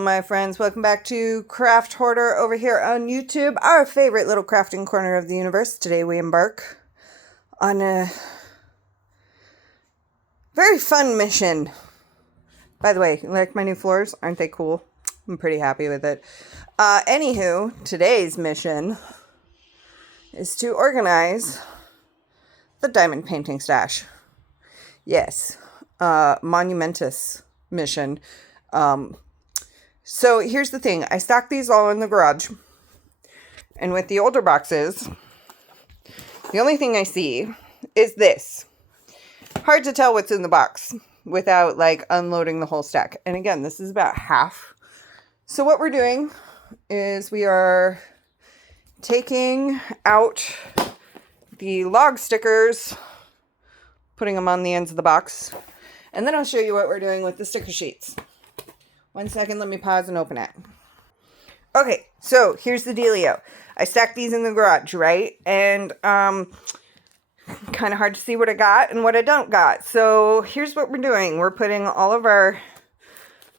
my friends. Welcome back to Craft Hoarder over here on YouTube, our favorite little crafting corner of the universe. Today we embark on a very fun mission. By the way, you like my new floors? Aren't they cool? I'm pretty happy with it. Anywho, today's mission is to organize the diamond painting stash. Yes, monumentous mission. So here's the thing. I stocked these all in the garage. And with the older boxes, the only thing I see is this. Hard to tell what's in the box without like unloading the whole stack. And again, this is about half. So what we're doing is we are taking out the log stickers, putting them on the ends of the box. And then I'll show you what we're doing with the sticker sheets. 1 second, let me pause and open it. Okay, so here's the dealio. I stacked these in the garage, right? And kind of hard to see what I got and what I don't got. So here's what we're doing. We're putting all of our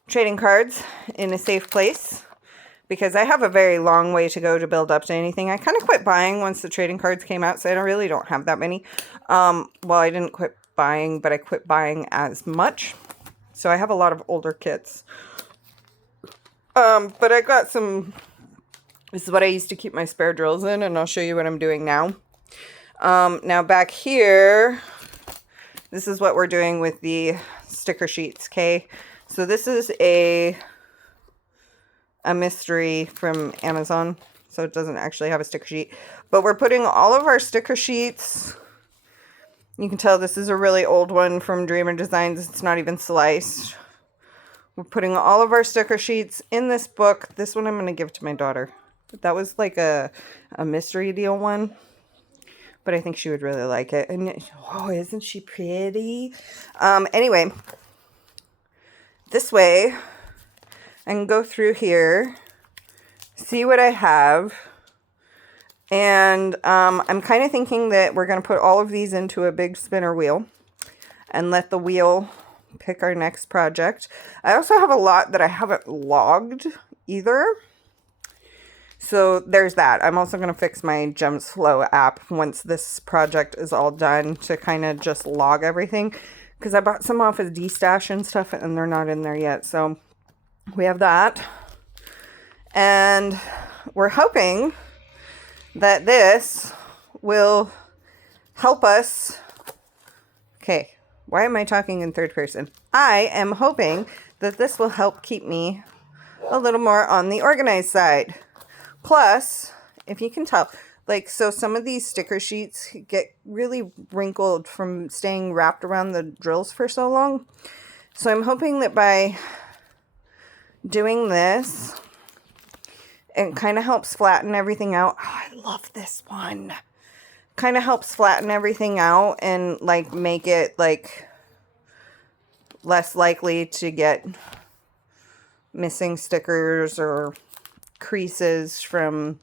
trading cards in a safe place because I have a very long way to go to build up to anything. I kind of quit buying once the trading cards came out, so I really don't have that many. Well, I didn't quit buying, but I quit buying as much. So I have a lot of older kits. But I got some, this is what I used to keep my spare drills in, and I'll show you what I'm doing now. Now back here, this is what we're doing with the sticker sheets, okay? So this is a mystery from Amazon, so it doesn't actually have a sticker sheet. But we're putting all of our sticker sheets, you can tell this is a really old one from Dreamer Designs, it's not even sliced. We're putting all of our sticker sheets in this book. This one I'm going to give to my daughter. That was like a mystery deal one. But I think she would really like it. And oh, isn't she pretty? Anyway, this way I can go through here, see what I have. And I'm kind of thinking that we're going to put all of these into a big spinner wheel and let the wheel pick our next project. I also have a lot that I haven't logged either. So there's that. I'm also going to fix my Gems Flow app once this project is all done to kind of just log everything. Because I bought some off of D-Stash and stuff and they're not in there yet. So we have that. And we're hoping that this will help us. Okay. Why am I talking in third person? I am hoping that this will help keep me a little more on the organized side. Plus, if you can tell, like, so some of these sticker sheets get really wrinkled from staying wrapped around the drills for so long. So I'm hoping that by doing this, it kind of helps flatten everything out. Oh, I love this one. Kind of helps flatten everything out and like make it like less likely to get missing stickers or creases from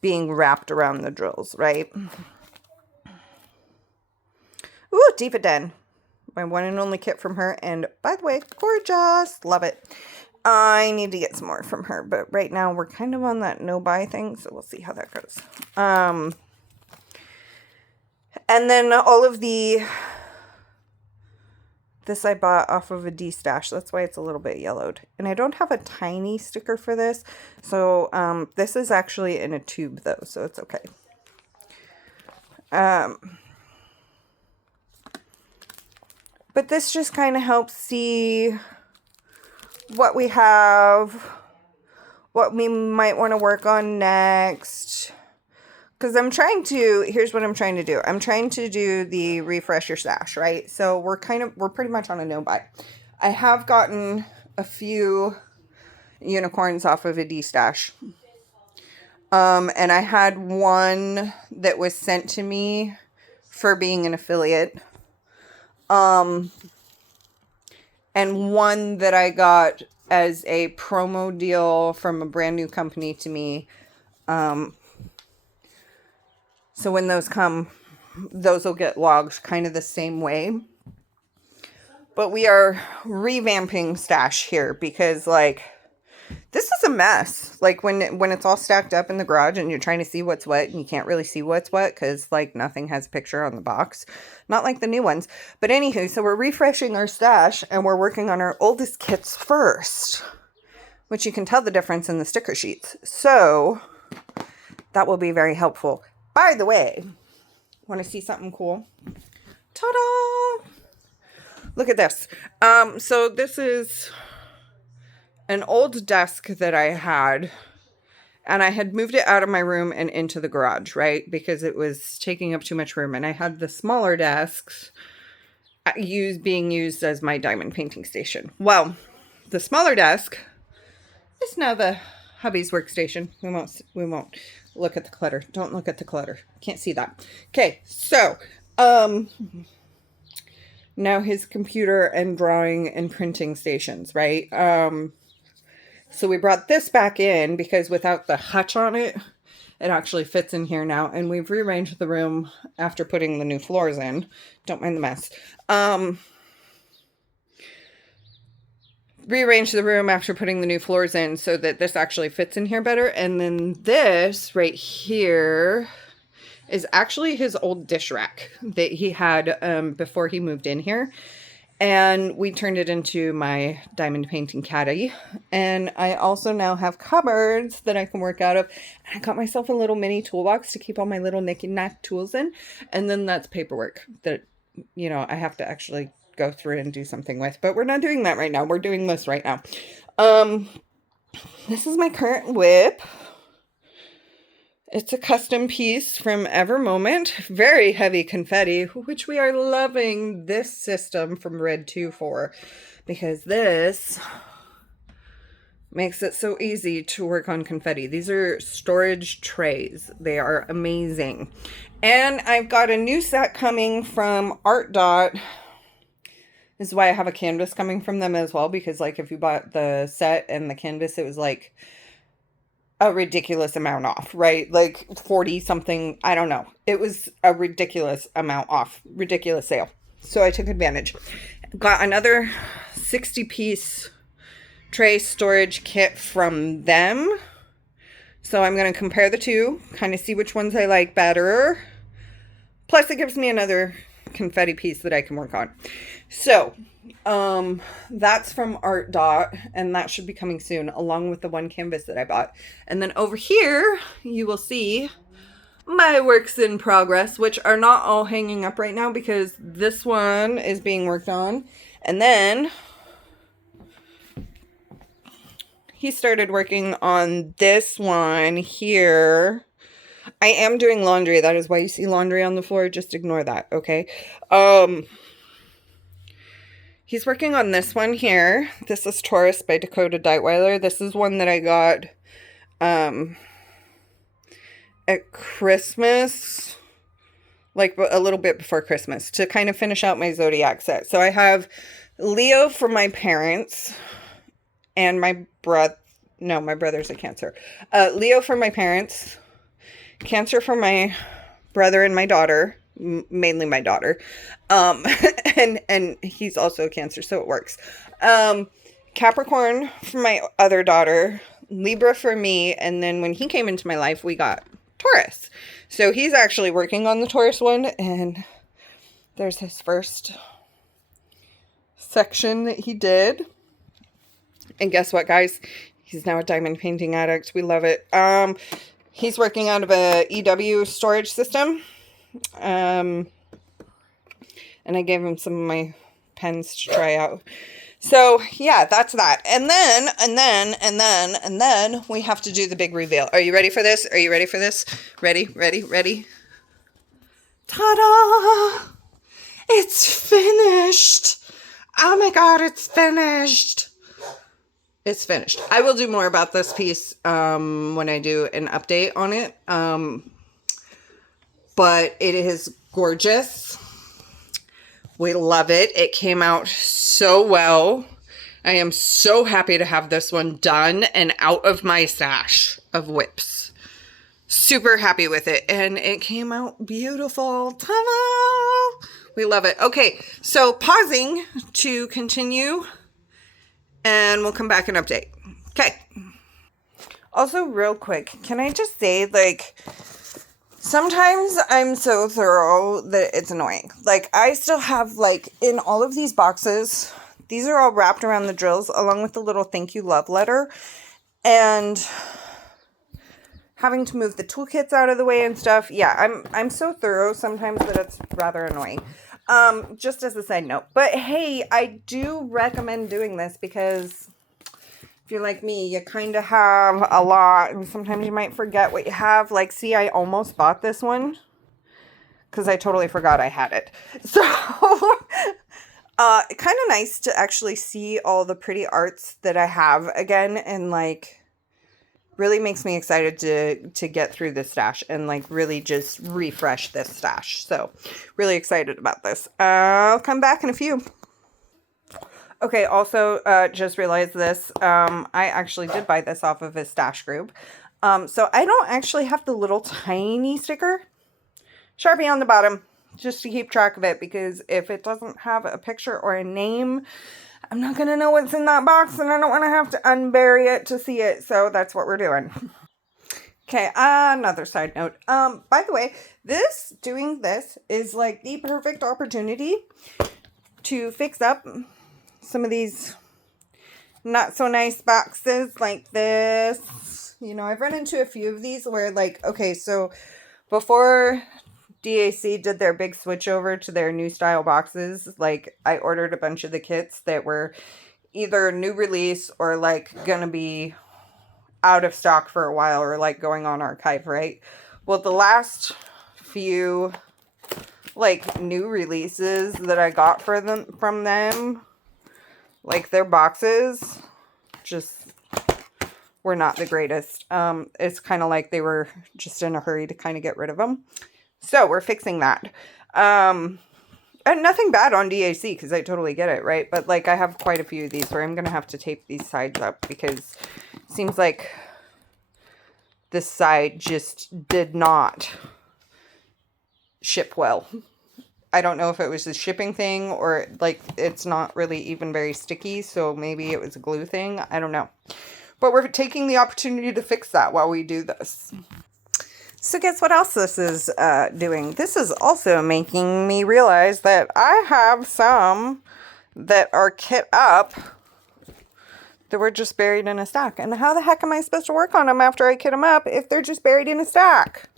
being wrapped around the drills, right? Ooh, Diva Den. My one and only kit from her. And by the way, gorgeous. Love it. I need to get some more from her. But right now we're kind of on that no-buy thing. So we'll see how that goes. And then all of this I bought off of a D-Stash. That's why it's a little bit yellowed. And I don't have a tiny sticker for this. So this is actually in a tube though. So it's okay. But this just kind of helps see what we have. What we might want to work on next. Because I'm trying to, here's what I'm trying to do. I'm trying to do the refresh your stash, right? So we're pretty much on a no-buy. I have gotten a few unicorns off of a D-Stash. And I had one that was sent to me for being an affiliate. And one that I got as a promo deal from a brand new company to me. So when those come, those will get logged kind of the same way. But we are revamping stash here because, like, this is a mess. Like, when it's all stacked up in the garage and you're trying to see what's what and you can't really see what's what because, like, nothing has a picture on the box. Not like the new ones. But anywho, so we're refreshing our stash and we're working on our oldest kits first, which you can tell the difference in the sticker sheets. So that will be very helpful. By the way, want to see something cool? Ta-da! Look at this. So this is an old desk that I had, and I had moved it out of my room and into the garage, right? Because it was taking up too much room, and I had the smaller desks being used as my diamond painting station. Well, the smaller desk is now the hubby's workstation. We won't look at the clutter. Don't look at the clutter. Can't see that. Okay, so now his computer and drawing and printing stations, right? So we brought this back in because without the hutch on it, it actually fits in here now. And we've rearranged the room after putting the new floors in. Don't mind the mess. Rearranged the room after putting the new floors in so that this actually fits in here better. And then this right here is actually his old dish rack that he had before he moved in here. And we turned it into my diamond painting caddy. And I also now have cupboards that I can work out of. And I got myself a little mini toolbox to keep all my little knick-knack tools in. And then that's paperwork that, you know, I have to actually go through and do something with. But we're not doing that right now. We're doing this right now. This is my current whip. It's a custom piece from Ever Moment. Very heavy confetti, which we are loving this system from Red 2 for, because this makes it so easy to work on confetti. These are storage trays. They are amazing. And I've got a new set coming from Art Dot. This is why I have a canvas coming from them as well, because like if you bought the set and the canvas, it was like a ridiculous amount off, right? Like 40 something, I don't know. It was a ridiculous amount off, ridiculous sale. So I took advantage. Got another 60-piece tray storage kit from them. So I'm going to compare the two, kind of see which ones I like better. Plus it gives me another confetti piece that I can work on. So that's from Art Dot, and that should be coming soon along with the one canvas that I bought. And then over here you will see my works in progress, which are not all hanging up right now because this one is being worked on. And then he started working on this one here. I am doing laundry. That is why you see laundry on the floor. Just ignore that, okay? He's working on this one here. This is Taurus by Dakota Deitweiler. This is one that I got at Christmas, like a little bit before Christmas, to kind of finish out my zodiac set. So I have Leo for my parents and my brother. No, my brother's a Cancer. Leo for my parents, Cancer for my brother and my daughter, mainly my daughter, and he's also a Cancer, so it works. Capricorn for my other daughter, Libra for me, and then when he came into my life, we got Taurus. So he's actually working on the Taurus one, and there's his first section that he did. And guess what, guys? He's now a diamond painting addict. We love it. He's working out of a EW storage system. And I gave him some of my pens to try out. So yeah, that's that. And then we have to do the big reveal. Are you ready for this? Are you ready for this? Ready? Ta-da! It's finished. Oh my God, it's finished. It's finished. I will do more about this piece when I do an update on it. But it is gorgeous. We love it. It came out so well. I am so happy to have this one done and out of my stash of whips. Super happy with it. And it came out beautiful. Ta-da! We love it. Okay, so pausing to continue, and we'll come back and update. Okay. Also, real quick, can I just say, like, sometimes I'm so thorough that it's annoying. Like, I still have, like, in all of these boxes, these are all wrapped around the drills along with the little thank you love letter. And having to move the toolkits out of the way and stuff. Yeah, I'm so thorough sometimes that it's rather annoying. Just as a side note. But hey, I do recommend doing this because if you're like me, you kind of have a lot and sometimes you might forget what you have. Like, see, I almost bought this one because I totally forgot I had it. So, kind of nice to actually see all the pretty arts that I have again, and like really makes me excited to get through this stash and like really just refresh this stash. So really excited about this. I'll come back in a few. Okay, also just realized this. I actually did buy this off of a stash group. So I don't actually have the little tiny sticker Sharpie on the bottom just to keep track of it, because if it doesn't have a picture or a name, I'm not going to know what's in that box, and I don't want to have to unbury it to see it. So that's what we're doing. Okay, another side note. By the way, doing this is like the perfect opportunity to fix up some of these not so nice boxes like this. You know, I've run into a few of these where like, okay, so before DAC did their big switch over to their new style boxes, like I ordered a bunch of the kits that were either new release or like gonna be out of stock for a while or like going on archive, right? Well, the last few like new releases that I got from them, like their boxes just were not the greatest. It's kind of like they were just in a hurry to kind of get rid of them. So we're fixing that. And nothing bad on DAC because I totally get it, right? But like I have quite a few of these where I'm going to have to tape these sides up because it seems like this side just did not ship well. I don't know if it was a shipping thing or like it's not really even very sticky, so maybe it was a glue thing. I don't know. But we're taking the opportunity to fix that while we do this. So guess what else this is doing? This is also making me realize that I have some that are kit up that were just buried in a stack. And how the heck am I supposed to work on them after I kit them up if they're just buried in a stack?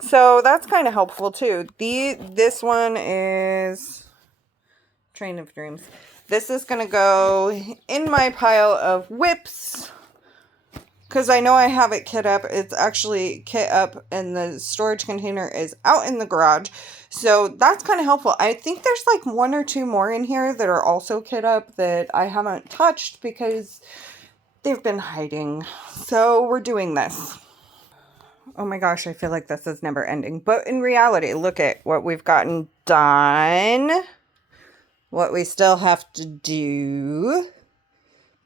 So that's kind of helpful too. This one is Train of Dreams. This is going to go in my pile of whips because I know I have it kit up. It's actually kit up and the storage container is out in the garage. So that's kind of helpful. I think there's like one or two more in here that are also kit up that I haven't touched because they've been hiding. So we're doing this. Oh my gosh, I feel like this is never ending. But in reality, look at what we've gotten done. What we still have to do.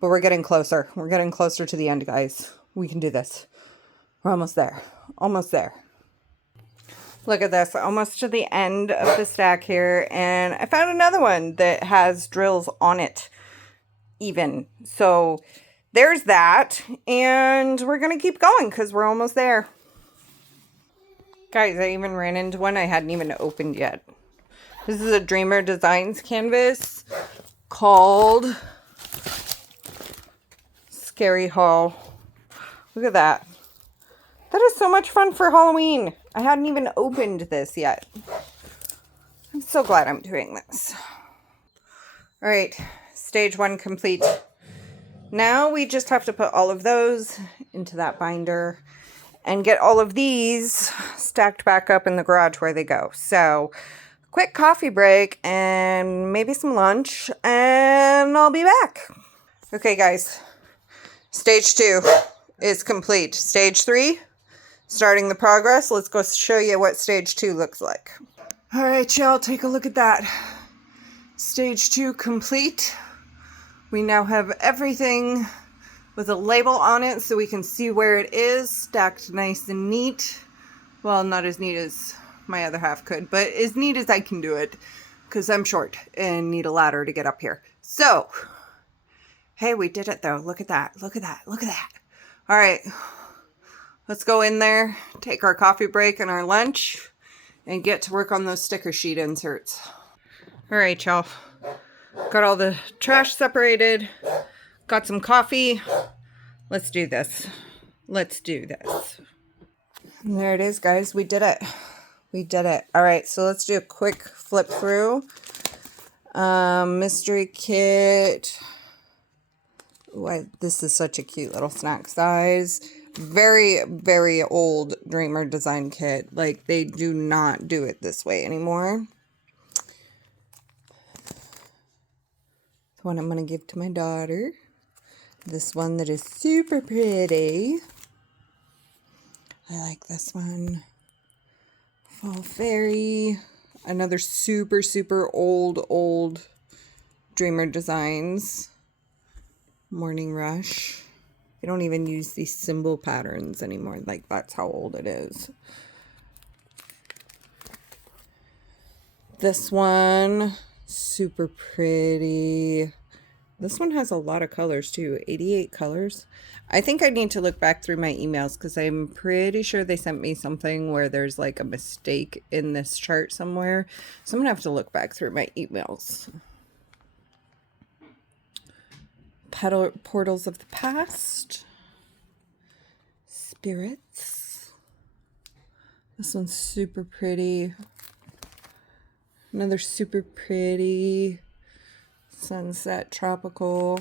But we're getting closer. We're getting closer to the end, guys. We can do this. We're almost there. Almost there. Look at this. Almost to the end of the stack here. And I found another one that has drills on it. Even. So there's that. And we're going to keep going because we're almost there. Guys, I even ran into one I hadn't even opened yet. This is a Dreamer Designs canvas called Scary Hall. Look at that. That is so much fun for Halloween. I hadn't even opened this yet. I'm so glad I'm doing this. All right, stage 1 complete. Now we just have to put all of those into that binder and get all of these stacked back up in the garage where they go. So, quick coffee break and maybe some lunch, and I'll be back. Okay, guys. Stage 2 is complete. Stage 3, starting the progress. Let's go show you what stage 2 looks like. All right, y'all, take a look at that. Stage 2 complete. We now have everything with a label on it so we can see where it is, stacked nice and neat. Well, not as neat as my other half could, but as neat as I can do it. because I'm short and need a ladder to get up here. So, hey, we did it though. Look at that. Look at that. Look at that. All right. Let's go in there, take our coffee break and our lunch, and get to work on those sticker sheet inserts. All right, y'all. Got all the trash separated. Got some coffee. Let's do this. Let's do this. And there it is, guys. We did it. We did it. All right, so let's do a quick flip through. Mystery kit. Ooh, this is such a cute little snack size. Very, very old Dreamer design kit. Like, they do not do it this way anymore. The one I'm going to give to my daughter. This one that is super pretty. I like this one. Fall Fairy. Another super, super old Dreamer Designs. Morning Rush. They don't even use these symbol patterns anymore. Like, that's how old it is. This one, super pretty. This one has a lot of colors too, 88 colors. I think I need to look back through my emails because I'm pretty sure they sent me something where there's like a mistake in this chart somewhere. So I'm going to have to look back through my emails. Portals of the Past. Spirits. This one's super pretty. Another super pretty Sunset Tropical.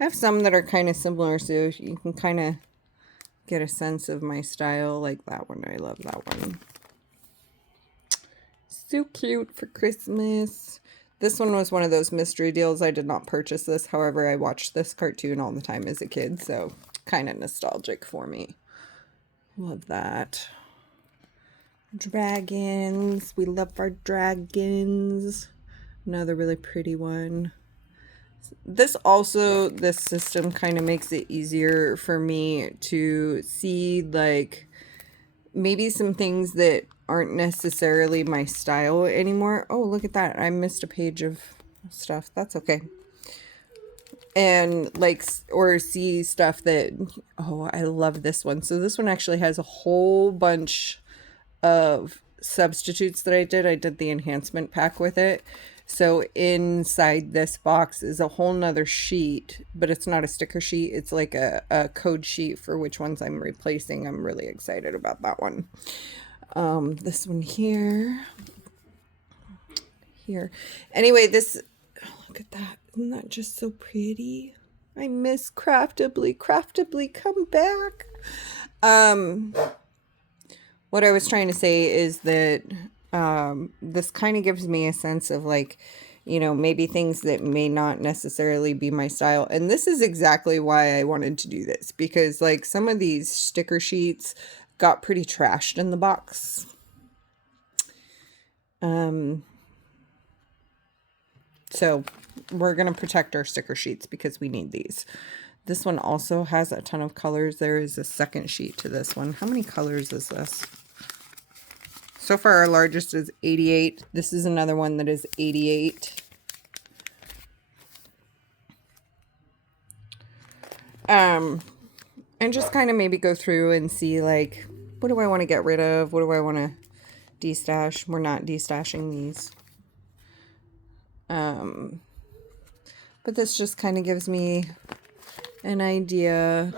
I have some that are kind of similar, so you can kind of get a sense of my style. Like that one. I love that one. So cute for Christmas. This one was one of those mystery deals. I did not purchase this. However, I watched this cartoon all the time as a kid, so kind of nostalgic for me. Love that. Dragons. We love our dragons. Another really pretty one. This system kind of makes it easier for me to see like maybe some things that aren't necessarily my style anymore. Oh, look at that. I missed a page of stuff. That's okay. And like, or see stuff that, oh, I love this one. So this one actually has a whole bunch of substitutes that I did. I did the enhancement pack with it. So inside this box is a whole nother sheet, but it's not a sticker sheet. It's like a code sheet for which ones I'm replacing. I'm really excited about that one. This one here. Anyway, this, oh, look at that. Isn't that just so pretty? I miss Craftably. Craftably, come back. What I was trying to say is that this kind of gives me a sense of like, you know, maybe things that may not necessarily be my style. And this is exactly why I wanted to do this, because like some of these sticker sheets got pretty trashed in the box. So we're going to protect our sticker sheets because we need these. This one also has a ton of colors. There is a second sheet to this one. How many colors is this? So far, our largest is 88. This is another one that is 88. And just kind of maybe go through and see, like, what do I want to get rid of? What do I want to destash? We're not destashing these. But this just kind of gives me an idea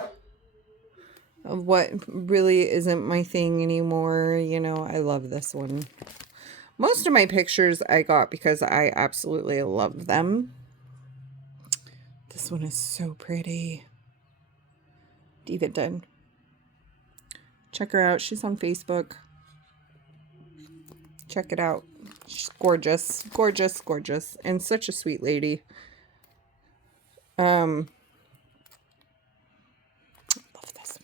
of what really isn't my thing anymore. You know, I love this one. Most of my pictures I got because I absolutely love them. This one is so pretty. Diva Den. Check her out. She's on Facebook. Check it out. She's gorgeous. Gorgeous, gorgeous. And such a sweet lady. Love this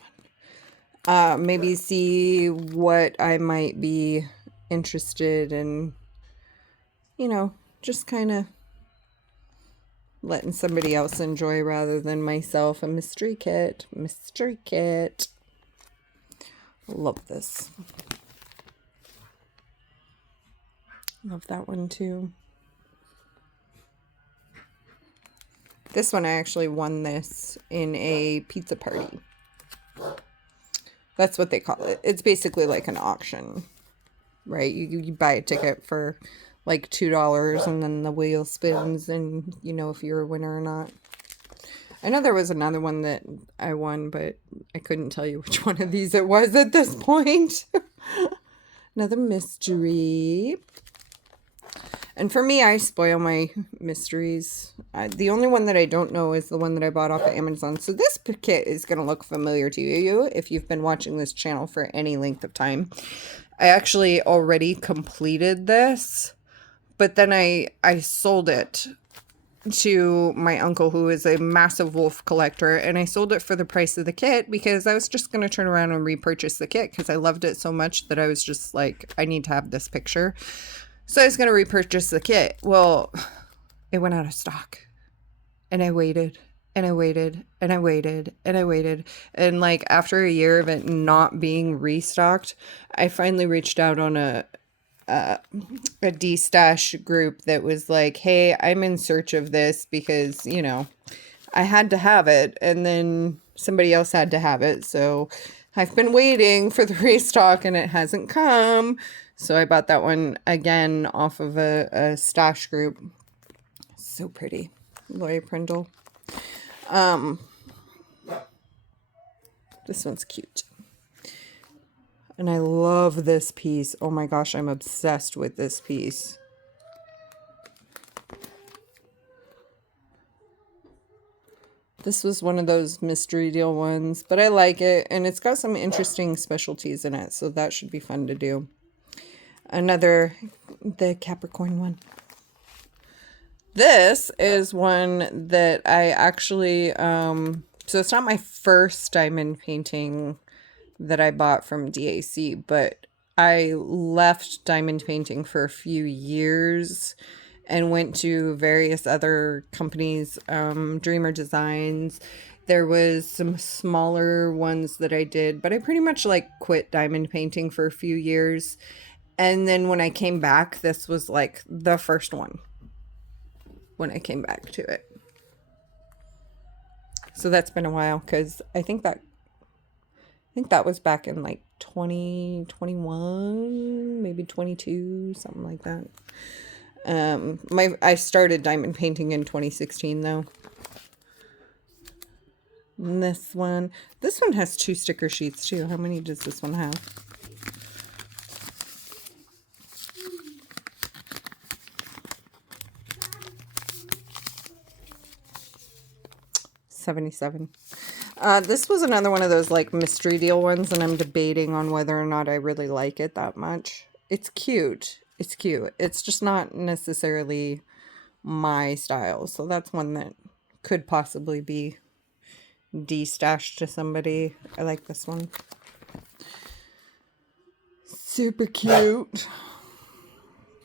one. Maybe see what I might be interested in, you know, just kind of letting somebody else enjoy rather than myself. A mystery kit. Mystery kit. Love this. Love that one too. This one, I actually won this in a pizza party. That's what they call it. It's basically like an auction, right? You buy a ticket for like $2 and then the wheel spins and you know if you're a winner or not. I know there was another one that I won, but I couldn't tell you which one of these it was at this point. Another mystery. And for me, I spoil my mysteries. The only one that I don't know is the one that I bought off of Amazon. So this kit is going to look familiar to you if you've been watching this channel for any length of time. I actually already completed this, but then I sold it to my uncle, who is a massive wolf collector, and I sold it for the price of the kit because I was just going to turn around and repurchase the kit because I loved it so much that I was just like, I need to have this picture. So I was going to repurchase the kit. Well, it went out of stock. And I waited, and I waited, and I waited, and I waited. And like after a year of it not being restocked, I finally reached out on a D-stash group that was like, hey, I'm in search of this because, you know, I had to have it. And then somebody else had to have it. So I've been waiting for the restock and it hasn't come. So I bought that one again off of a stash group. So pretty. Lori Prindle. This one's cute. And I love this piece. Oh my gosh, I'm obsessed with this piece. This was one of those mystery deal ones, but I like it. And it's got some interesting specialties in it. So that should be fun to do. The Capricorn one. This is one that I actually, so it's not my first diamond painting that I bought from DAC, but I left diamond painting for a few years and went to various other companies, Dreamer Designs. There was some smaller ones that I did, but I pretty much like quit diamond painting for a few years. And then when I came back, this was like the first one when I came back to it. So that's been a while because I think that was back in like 2021, maybe 22, something like that. I started diamond painting in 2016 though. And this one has 2 sticker sheets too. How many does this one have? 77. This was another one of those like mystery deal ones, and I'm debating on whether or not I really like it that much. It's cute. It's cute. It's just not necessarily my style. So that's one that could possibly be de-stashed to somebody. I like this one. Super cute.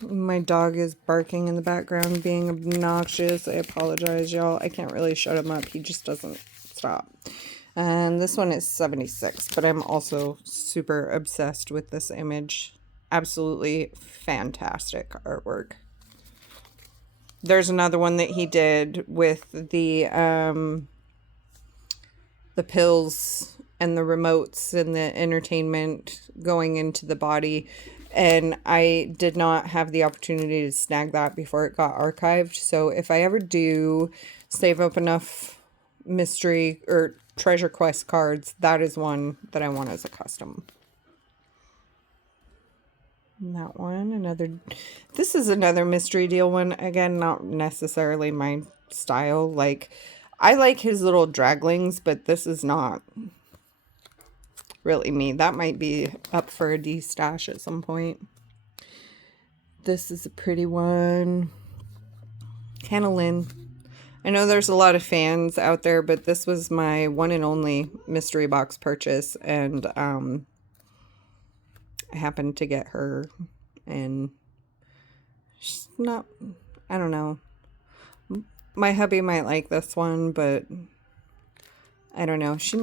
My dog is barking in the background, being obnoxious. I apologize, y'all. I can't really shut him up. He just doesn't stop. And this one is 76, but I'm also super obsessed with this image. Absolutely fantastic artwork. There's another one that he did with the pills and the remotes and the entertainment going into the body. And I did not have the opportunity to snag that before it got archived. So if I ever do save up enough mystery or treasure quest cards, that is one that I want as a custom. And that one, this is another mystery deal one. Again, not necessarily my style. Like, I like his little draglings, but this is not really me. That might be up for a de-stash at some point. This is a pretty one. Hannah Lynn. I know there's a lot of fans out there, but this was my one and only mystery box purchase, and I happened to get her, and she's not, I don't know. My hubby might like this one, but I don't know. She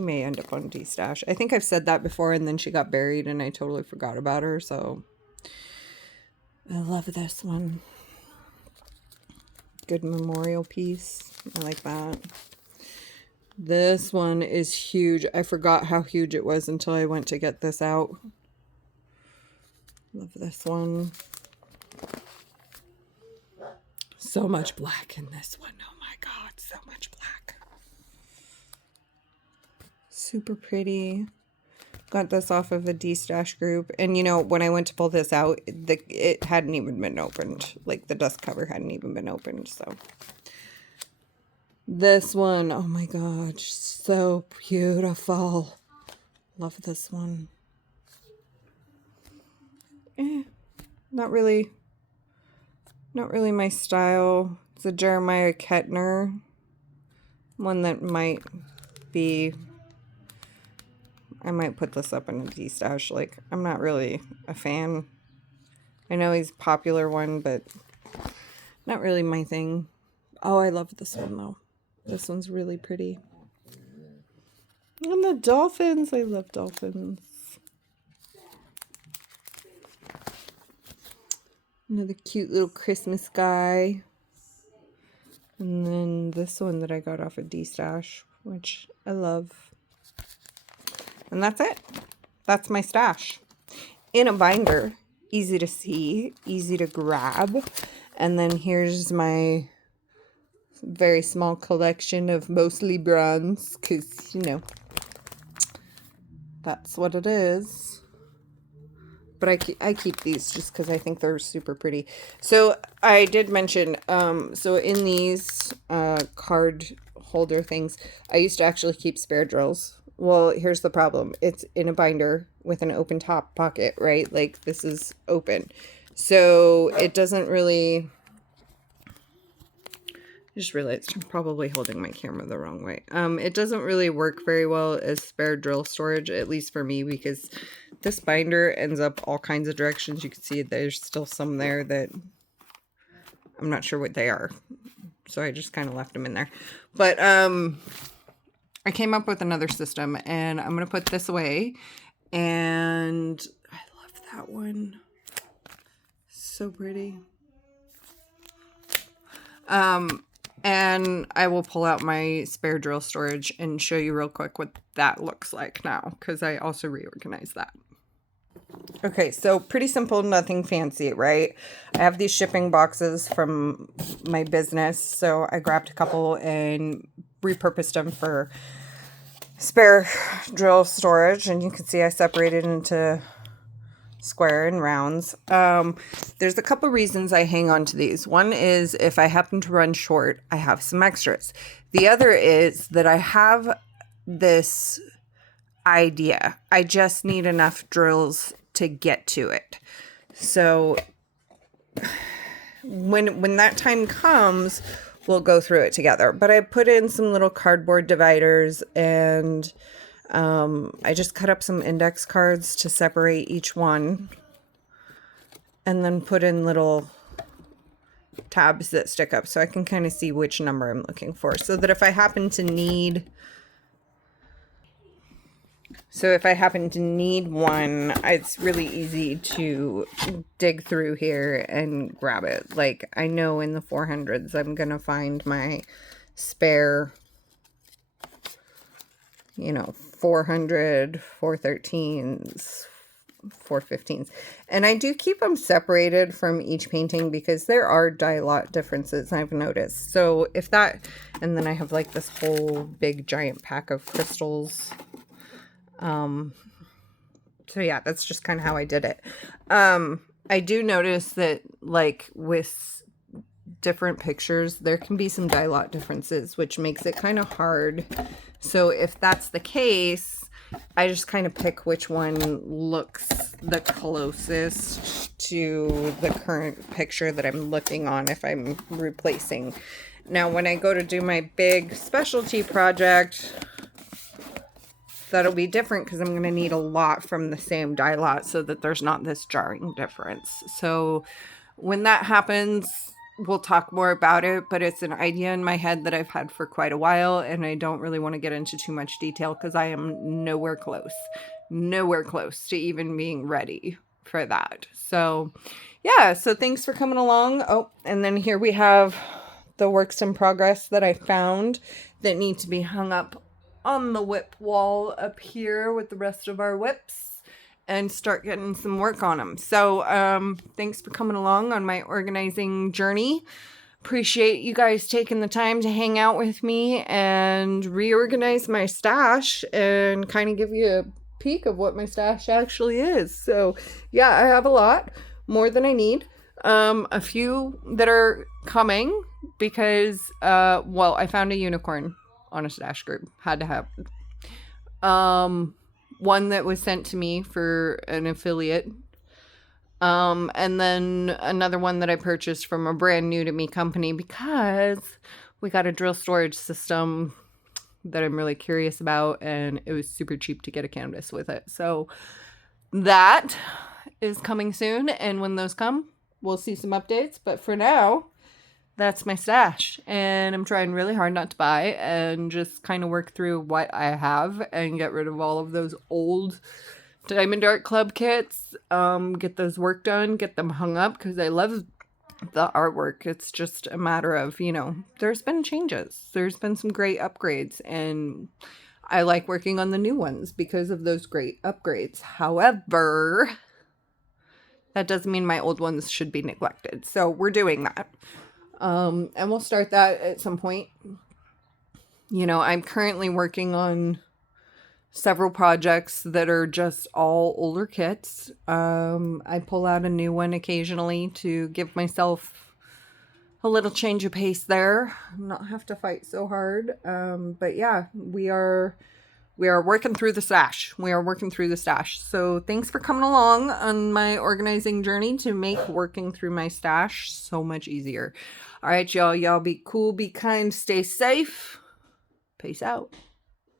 may end up on de-stash. I think I've said that before, and then she got buried and I totally forgot about her. So I love this one. Good memorial piece. I like that. This one is huge. I forgot how huge it was until I went to get this out. Love this one. So much black in this one. Oh my God, so much black. Super pretty. Got this off of a D-Stash group. And you know, when I went to pull this out, it hadn't even been opened. Like the dust cover hadn't even been opened, so. This one, oh my gosh, so beautiful. Love this one. Not really my style. It's a Jeremiah Kettner. One that might be, I might put this up in a D-Stash. Like, I'm not really a fan. I know he's a popular one, but not really my thing. Oh, I love this one though. This one's really pretty. And the dolphins, I love dolphins. Another cute little Christmas guy. And then this one that I got off of D-Stash, which I love. And that's it. That's my stash. In a binder. Easy to see, easy to grab. And then here's my very small collection of mostly bronze, because, you know, that's what it is. But I keep these just because I think they're super pretty. So I did mention, so in these card holder things, I used to actually keep spare drills. Well, here's the problem. It's in a binder with an open top pocket, right? Like this is open. So it doesn't really... I just realized I'm probably holding my camera the wrong way. It doesn't really work very well as spare drill storage, at least for me, because this binder ends up all kinds of directions. You can see there's still some there that I'm not sure what they are. So I just kind of left them in there. But I came up with another system, and I'm going to put this away. And I love that one. So pretty. And I will pull out my spare drill storage and show you real quick what that looks like now, because I also reorganized that. Okay, so pretty simple, nothing fancy, right? I have these shipping boxes from my business, so I grabbed a couple and repurposed them for spare drill storage, and you can see I separated into square and rounds. There's a couple reasons I hang on to these. One is if I happen to run short, I have some extras. The other is that I have this idea. I just need enough drills to get to it. So when that time comes, we'll go through it together. But I put in some little cardboard dividers, and I just cut up some index cards to separate each one, and then put in little tabs that stick up so I can kind of see which number I'm looking for, so that if I happen to need one, it's really easy to dig through here and grab it. Like, I know in the 400s I'm gonna find my spare, you know, 400, 413s, 415s. And I do keep them separated from each painting because there are die lot differences I've noticed. So if that, and then I have like this whole big giant pack of crystals. So yeah, that's just kind of how I did it. I do notice that, like, with different pictures, there can be some die lot differences, which makes it kind of hard. So if that's the case, I just kind of pick which one looks the closest to the current picture that I'm looking on if I'm replacing. Now, when I go to do my big specialty project, that'll be different because I'm going to need a lot from the same die lot so that there's not this jarring difference. So when that happens, we'll talk more about it, but it's an idea in my head that I've had for quite a while, and I don't really want to get into too much detail because I am nowhere close to even being ready for that. So yeah, so thanks for coming along. Oh, and then here we have the works in progress that I found that need to be hung up on the whip wall up here with the rest of our whips and start getting some work on them. So thanks for coming along on my organizing journey. Appreciate you guys taking the time to hang out with me and reorganize my stash and kind of give you a peek of what my stash actually is. So yeah, I have a lot, more than I need. A few that are coming because well, I found a unicorn on a stash group. Had to have one that was sent to me for an affiliate. And then another one that I purchased from a brand new to me company because we got a drill storage system that I'm really curious about, and it was super cheap to get a canvas with it. So that is coming soon, and when those come, we'll see some updates. But for now, that's my stash, and I'm trying really hard not to buy and just kind of work through what I have and get rid of all of those old Diamond Art Club kits, get those work done, get them hung up, because I love the artwork. It's just a matter of, you know, there's been changes. There's been some great upgrades, and I like working on the new ones because of those great upgrades. However, that doesn't mean my old ones should be neglected. So we're doing that. And we'll start that at some point. You know, I'm currently working on several projects that are just all older kits. I pull out a new one occasionally to give myself a little change of pace there, not have to fight so hard. But yeah, we are working through the stash. We are working through the stash. So thanks for coming along on my organizing journey to make working through my stash so much easier. All right, y'all. Y'all be cool, be kind, stay safe. Peace out.